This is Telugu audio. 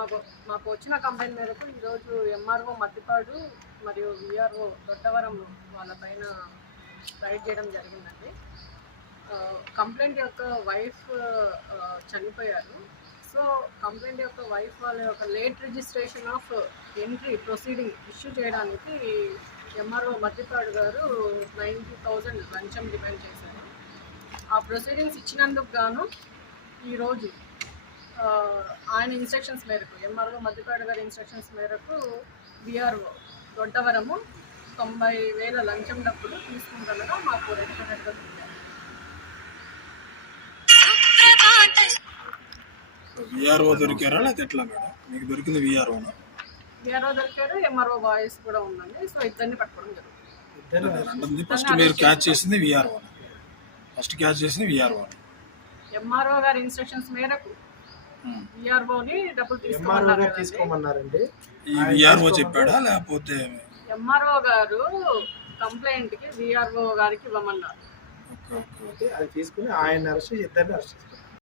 మాకు మాకు వచ్చిన కంప్లైంట్ మేరకు ఈరోజు ఎంఆర్ఓ మద్దిపాడు మరియు విఆర్ఓ దొడ్డవరం వాళ్ళపైన రైడ్ చేయడం జరిగిందండి. కంప్లైంట్ యొక్క వైఫ్ చనిపోయారు. సో కంప్లైంట్ యొక్క వైఫ్ వాళ్ళ యొక్క late registration of entry proceeding issue చేయడానికి ఎంఆర్ఓ మద్దిపాడు గారు 90,000 లంచం డిమాండ్ చేశారు. ఆ ప్రొసీడింగ్స్ ఇచ్చినందుకు గాను ఈరోజు ఆయన ఇన్స్ట్రక్షన్స్ మేరకు ఎంఆర్ఓ మద్దిపాడు గారి ఇన్స్ట్రక్షన్స్ మేరకు విఆర్ఓ దొడ్డవరము 90,000 లంచం డబ్బులు తీసుకుంటుండగా మాకు రెస్టారెంట్గా తెలిపారు. విఆర్ఓ దొరికారా లేదా ఎట్లా మేడం? మీకు దొరికింది విఆర్ఓ దొరికారు, ఎంఆర్ఓ వాయిస్ కూడా ఉందండి. సో ఇద్దరిని పట్టుకోవడం జరుగుతుంది. ఫస్ట్ మీరు క్యాచ్ చేసింది విఆర్ఓ, ఫస్ట్ క్యాచ్ చేసింది విఆర్ఓ. ఎంఆర్ఓ గారి ఇన్స్ట్రక్షన్స్ మేరకు విఆర్ఓని డబ్బులు తీసుకోమన్నారండి. ఈ విఆర్ఓ చెప్పాడా లేకపోతే ఎంఆర్ఓ గారు కంప్లైంట్ కి విఆర్ఓ గారికి ఇవ్వమన్నారు. అది తీసుకుని ఆయన అరెస్ట్, ఇద్దరిని అరెస్ట్ చేస్తారు.